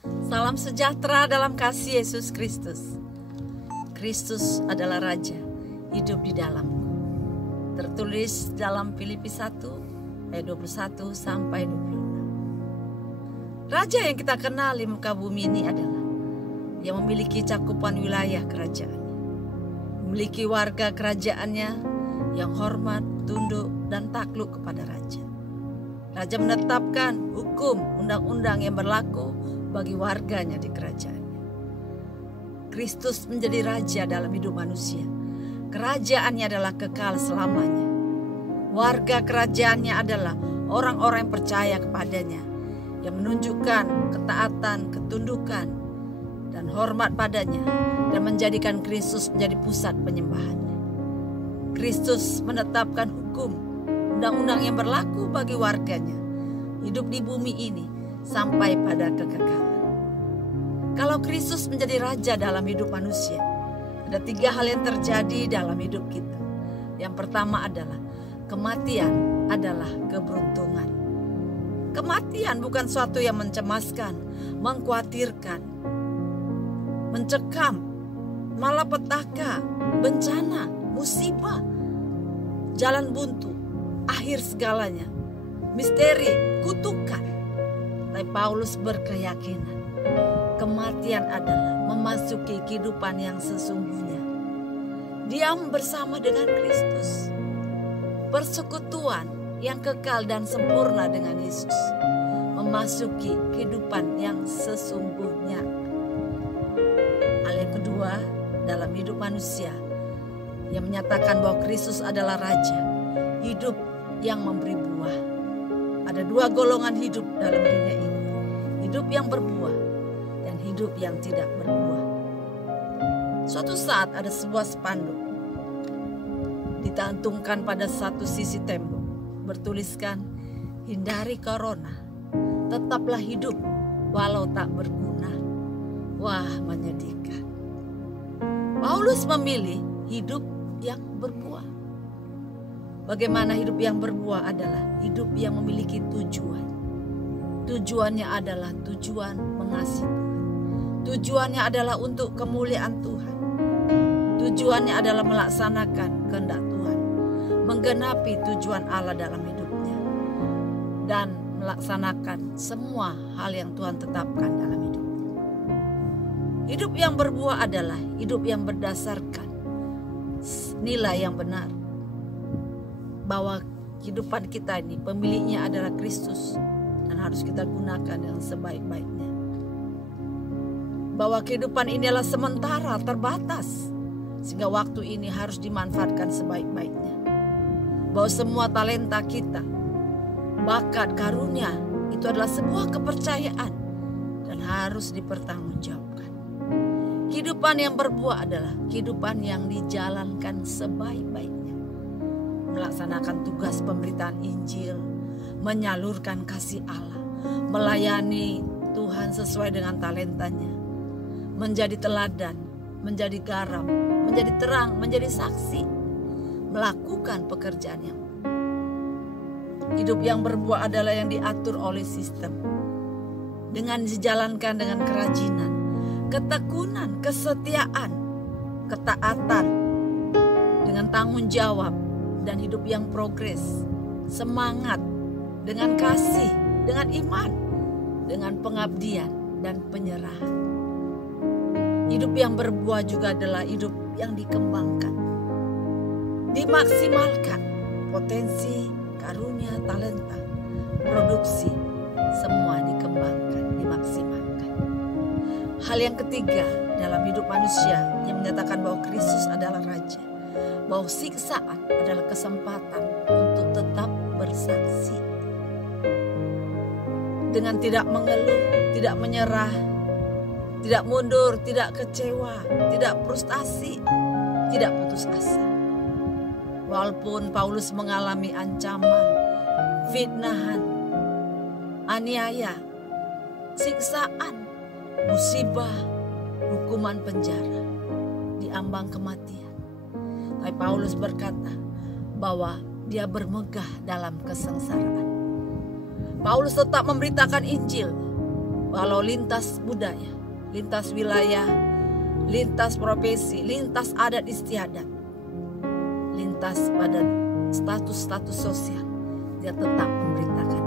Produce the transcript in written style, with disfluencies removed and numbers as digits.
Salam sejahtera dalam kasih Yesus Kristus. Kristus adalah Raja, hidup di dalamku. Tertulis dalam Filipi 1 ayat 21 sampai 26. Raja yang kita kenal di muka bumi ini adalah yang memiliki cakupan wilayah kerajaannya, memiliki warga kerajaannya yang hormat, tunduk, dan takluk kepada Raja. Raja menetapkan hukum undang-undang yang berlaku bagi warganya di kerajaannya. Kristus menjadi Raja dalam hidup manusia. Kerajaannya adalah kekal selamanya. Warga kerajaannya adalah orang-orang yang percaya kepadanya, yang menunjukkan ketaatan, ketundukan, dan hormat padanya, dan menjadikan Kristus menjadi pusat penyembahannya. Kristus menetapkan hukum undang-undang yang berlaku bagi warganya hidup di bumi ini sampai pada kekekalan. Kalau Kristus menjadi Raja dalam hidup manusia, ada 3 hal yang terjadi dalam hidup kita. Yang pertama adalah kematian adalah keberuntungan. Kematian bukan suatu yang mencemaskan, mengkhawatirkan, mencekam, malapetaka, bencana, musibah, jalan buntu, akhir segalanya, misteri, kutukan. Tapi Paulus berkeyakinan kematian adalah memasuki kehidupan yang sesungguhnya. Diam bersama dengan Kristus, persekutuan yang kekal dan sempurna dengan Yesus, memasuki kehidupan yang sesungguhnya. Hal yang kedua dalam hidup manusia yang menyatakan bahwa Kristus adalah Raja, hidup yang memberi buah. Ada 2 golongan hidup dalam dunia ini, hidup yang berbuah dan hidup yang tidak berbuah. Suatu saat ada sebuah spanduk ditantungkan pada satu sisi tembok, bertuliskan, hindari corona, tetaplah hidup walau tak berguna. Wah, menyedihkan. Paulus memilih hidup yang berbuah. Bagaimana hidup yang berbuah adalah hidup yang memiliki tujuan. Tujuannya adalah tujuan mengasihi Tuhan. Tujuannya adalah untuk kemuliaan Tuhan. Tujuannya adalah melaksanakan kehendak Tuhan, menggenapi tujuan Allah dalam hidupnya, dan melaksanakan semua hal yang Tuhan tetapkan dalam hidupnya. Hidup yang berbuah adalah hidup yang berdasarkan nilai yang benar, bahwa kehidupan kita ini pemiliknya adalah Kristus dan harus kita gunakan dengan sebaik-baiknya. Bahwa kehidupan ini adalah sementara, terbatas, sehingga waktu ini harus dimanfaatkan sebaik-baiknya. Bahwa semua talenta kita, bakat, karunia itu adalah sebuah kepercayaan dan harus dipertanggungjawabkan. Kehidupan yang berbuah adalah kehidupan yang dijalankan sebaik-baiknya, melaksanakan tugas pemberitaan Injil, menyalurkan kasih Allah, melayani Tuhan sesuai dengan talentanya, menjadi teladan, menjadi garam, menjadi terang, menjadi saksi, melakukan pekerjaan yang hidup yang berbuah adalah yang diatur oleh sistem, dengan dijalankan dengan kerajinan, ketekunan, kesetiaan, ketaatan, dengan tanggung jawab, dan hidup yang progres, semangat, dengan kasih, dengan iman, dengan pengabdian dan penyerahan. Hidup yang berbuah juga adalah hidup yang dikembangkan, dimaksimalkan, potensi, karunia, talenta, produksi, semua dikembangkan, dimaksimalkan. Hal yang ketiga dalam hidup manusia yang menyatakan bahwa Kristus adalah Raja, bahwa siksaan adalah kesempatan untuk tetap bersaksi. Dengan tidak mengeluh, tidak menyerah, tidak mundur, tidak kecewa, tidak frustasi, tidak putus asa. Walaupun Paulus mengalami ancaman, fitnahan, aniaya, siksaan, musibah, hukuman penjara, diambang kematian, tapi Paulus berkata bahwa dia bermegah dalam kesengsaraan. Paulus tetap memberitakan Injil walau lintas budaya, lintas wilayah, lintas profesi, lintas adat istiadat, lintas pada status-status sosial, dia tetap memberitakan